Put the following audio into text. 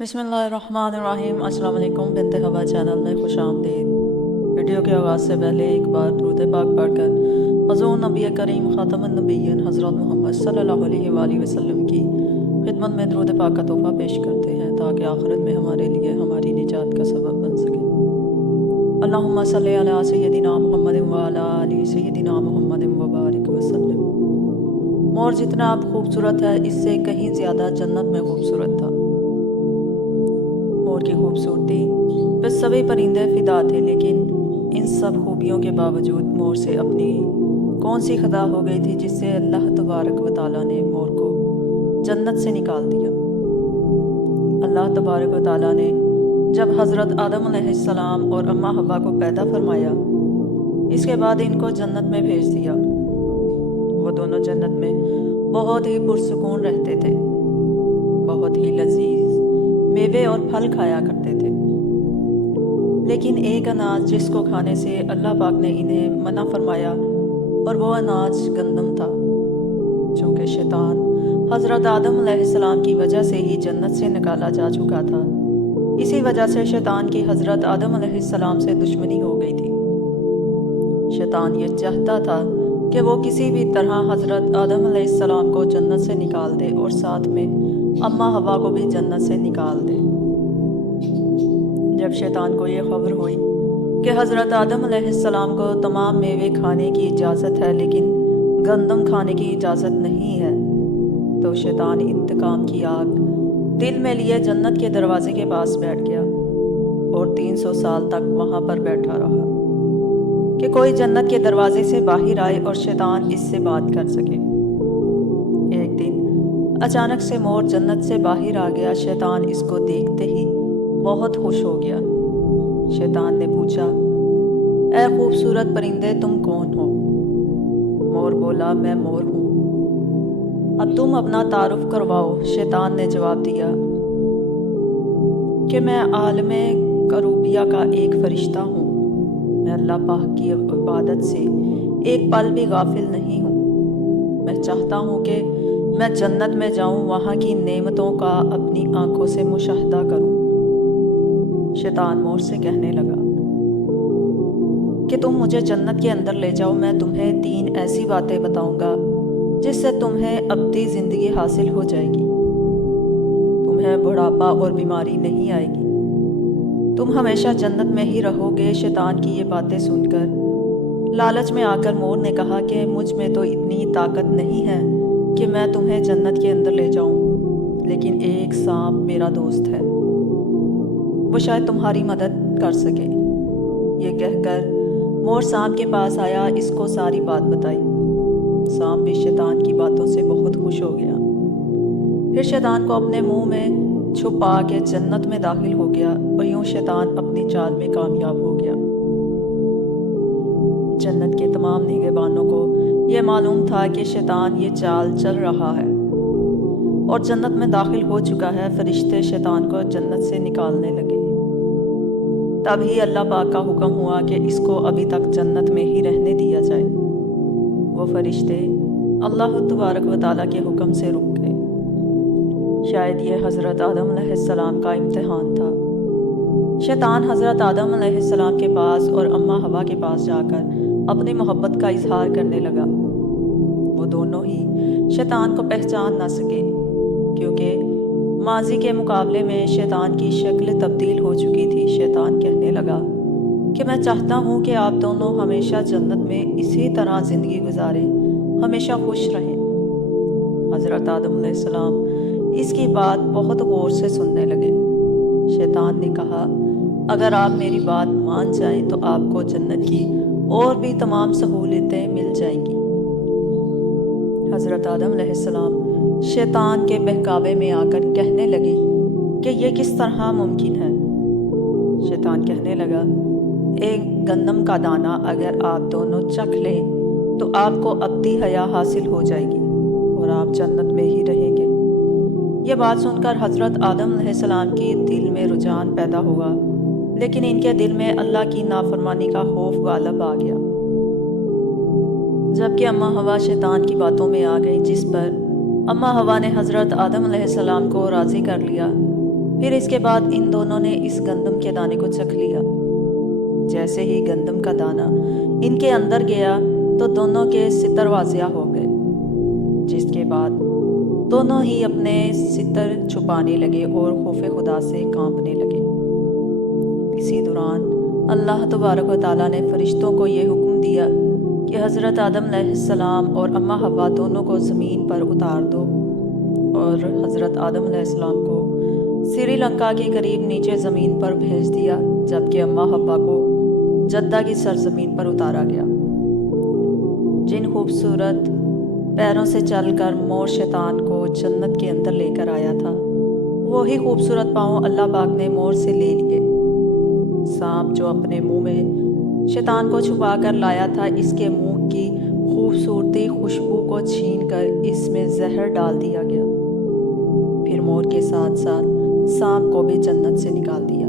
बिस्मिल्लाहिर्रहमानिर्रहीम। अस्सलाम वालेकुम। बिन्ते हवा चैनल में खुश आमदीद। वीडियो के आगाज़ से पहले एक बार दुरूद पाक पढ़कर हुज़ूर नबी करीम ख़ातमुन नबिय्यीन हज़रत मोहम्मद सल्लल्लाहु अलैहि वसल्लम की खिदमत में दुरूद पाक का तोहफ़ा पेश करते हैं ताकि आखिरत में हमारे लिए हमारी निजात का सबब बन सके। अल्लाहुम्मा सल्लि अला सय्यदिना मुहम्मदिन व अला आलि सय्यदिना मुहम्मदिन व बारिक वसल्लम। मोर जितना आप खूबसूरत है, इससे कहीं ज़्यादा जन्नत में खूबसूरत था। मोर की खूबसूरती पे सभी परिंदे फिदा थे, लेकिन इन सब खूबियों के बावजूद मोर से अपनी कौन सी खता हो गई थी जिससे अल्लाह तबारक व तआला ने मोर को जन्नत से निकाल दिया। अल्लाह तबारक व तआला ने जब हज़रत आदम अलैहिस्सलाम और अम्मा हवा को पैदा फरमाया, इसके बाद इनको जन्नत में भेज दिया। वो दोनों जन्नत में बहुत ही पुरसुकून रहते थे, बहुत ही लजीज मेवे और फल खाया करते थे। लेकिन एक अनाज जिसको खाने से अल्लाह पाक ने इन्हें मना फरमाया, और वो अनाज गंदम था। चूँकि शैतान हज़रत आदम अलैहिस्सलाम की वजह से ही जन्नत से निकाला जा चुका था, इसी वजह से शैतान की हज़रत आदम अलैहिस्सलाम से दुश्मनी हो गई थी। शैतान ये चाहता था कि वो किसी भी तरह हज़रत आदम अलैहिस्सलाम को जन्नत से निकाल दे और साथ में अम्मा हवा को भी जन्नत से निकाल दे। जब शैतान को ये खबर हुई कि हज़रत आदम अलैहिस्सलाम को तमाम मेवे खाने की इजाज़त है लेकिन गंदम खाने की इजाज़त नहीं है, तो शैतान इंतकाम की आग दिल में लिए जन्नत के दरवाजे के पास बैठ गया और 300 साल तक वहाँ पर बैठा रहा कि कोई जन्नत के दरवाजे से बाहर आए और शैतान इससे बात कर सके। एक दिन अचानक से मोर जन्नत से बाहर आ गया। शैतान इसको देखते ही बहुत खुश हो गया। शैतान ने पूछा, ऐ खूबसूरत परिंदे, तुम कौन हो? मोर बोला, मैं मोर हूँ। अब तुम अपना तारुफ करवाओ। शैतान ने जवाब दिया कि मैं आलमे करूबिया का एक फरिश्ता हूँ। मैं अल्लाह पाक की इबादत से एक पल भी गाफिल नहीं हूँ। मैं चाहता हूँ कि मैं जन्नत में जाऊँ, वहाँ की नेमतों का अपनी आंखों से मुशाहदा करूँ। शैतान मोर से कहने लगा कि तुम मुझे जन्नत के अंदर ले जाओ, मैं तुम्हें 3 ऐसी बातें बताऊँगा जिससे तुम्हें अब्दी ज़िंदगी हासिल हो जाएगी। तुम्हें बुढ़ापा और बीमारी नहीं आएगी, तुम हमेशा जन्नत में ही रहोगे। शैतान की ये बातें सुनकर लालच में आकर मोर ने कहा कि मुझ में तो इतनी ताकत नहीं है कि मैं तुम्हें जन्नत के अंदर ले जाऊं, लेकिन एक सांप मेरा दोस्त है, वो शायद तुम्हारी मदद कर सके। ये कहकर मोर सांप के पास आया, इसको सारी बात बताई। सांप भी शैतान की बातों से बहुत खुश हो गया। फिर शैतान को अपने मुंह में छुपा के जन्नत में दाखिल हो गया और यूं शैतान अपनी चाल में कामयाब हो गया। जन्नत के तमाम निगहबानों को ये मालूम था कि शैतान ये चाल चल रहा है और जन्नत में दाखिल हो चुका है। फरिश्ते शैतान को जन्नत से निकालने लगे। तभी अल्लाह पाक का हुक्म हुआ कि इसको अभी तक जन्नत में ही रहने दिया जाए। वो फरिश्ते अल्लाह तबारक व तआला के हुक्म से रुक गए। शायद ये हज़रत आदम अलैहिस्सलाम का इम्तिहान था। शैतान हज़रत आदम अलैहिस्सलाम के पास और अम्मा हवा के पास जाकर अपनी मोहब्बत का इजहार करने लगा। वो दोनों ही शैतान को पहचान ना सके, क्योंकि माजी के मुकाबले में शैतान की शक्ल तब्दील हो चुकी थी। शैतान कहने लगा कि मैं चाहता हूँ कि आप दोनों हमेशा जन्नत में इसी तरह ज़िंदगी गुजारें, हमेशा खुश रहें। हज़रत आदम अलैहिस्सलाम इसकी बात बहुत गौर से सुनने लगे। शैतान ने कहा, अगर आप मेरी बात मान जाएं तो आपको जन्नत की और भी तमाम सहूलतें मिल जाएंगी। हज़रत आदम अलैहिस्सलाम शैतान के बहकावे में आकर कहने लगे कि ये किस तरह मुमकिन है। शैतान कहने लगा, एक गंदम का दाना अगर आप दोनों चख लें तो आपको अब्दी हया हासिल हो जाएगी और आप जन्नत में ही रहेंगे। ये बात सुनकर हज़रत आदम अलैहिस्सलाम के दिल में रुझान पैदा हुआ, लेकिन इनके दिल में अल्लाह की नाफरमानी का खौफ गालिब आ गया। जबकि अम्मा हवा शैतान की बातों में आ गई, जिस पर अम्मा हवा ने हज़रत आदम अलैहिस्सलाम को राज़ी कर लिया। پھر اس کے بعد ان دونوں نے اس گندم کے دانے کو چکھ لیا۔ جیسے ہی گندم کا دانہ ان کے اندر گیا تو دونوں کے ستر واضح ہو گئے، جس کے بعد دونوں ہی اپنے ستر چھپانے لگے اور خوف خدا سے کانپنے لگے۔ اسی دوران اللہ تبارک و تعالیٰ نے فرشتوں کو یہ حکم دیا کہ حضرت آدم علیہ السلام اور اماں حوا دونوں کو زمین پر اتار دو، اور حضرت آدم علیہ السلام کو سری لنکا کے قریب نیچے زمین پر بھیج دیا، جبکہ اماں حوا کو جدہ کی سرزمین پر اتارا گیا۔ جن خوبصورت پیروں سے چل کر مور شیطان کو جنت کے اندر لے کر آیا تھا، وہی خوبصورت پاؤں اللہ پاک نے مور سے لے لیے۔ سانپ جو اپنے منہ میں شیطان کو چھپا کر لایا تھا، اس کے منہ کی خوبصورتی خوشبو کو چھین کر اس میں زہر ڈال دیا گیا۔ پھر مور کے ساتھ ساتھ سانپ کو بھی جنت سے نکال دیا۔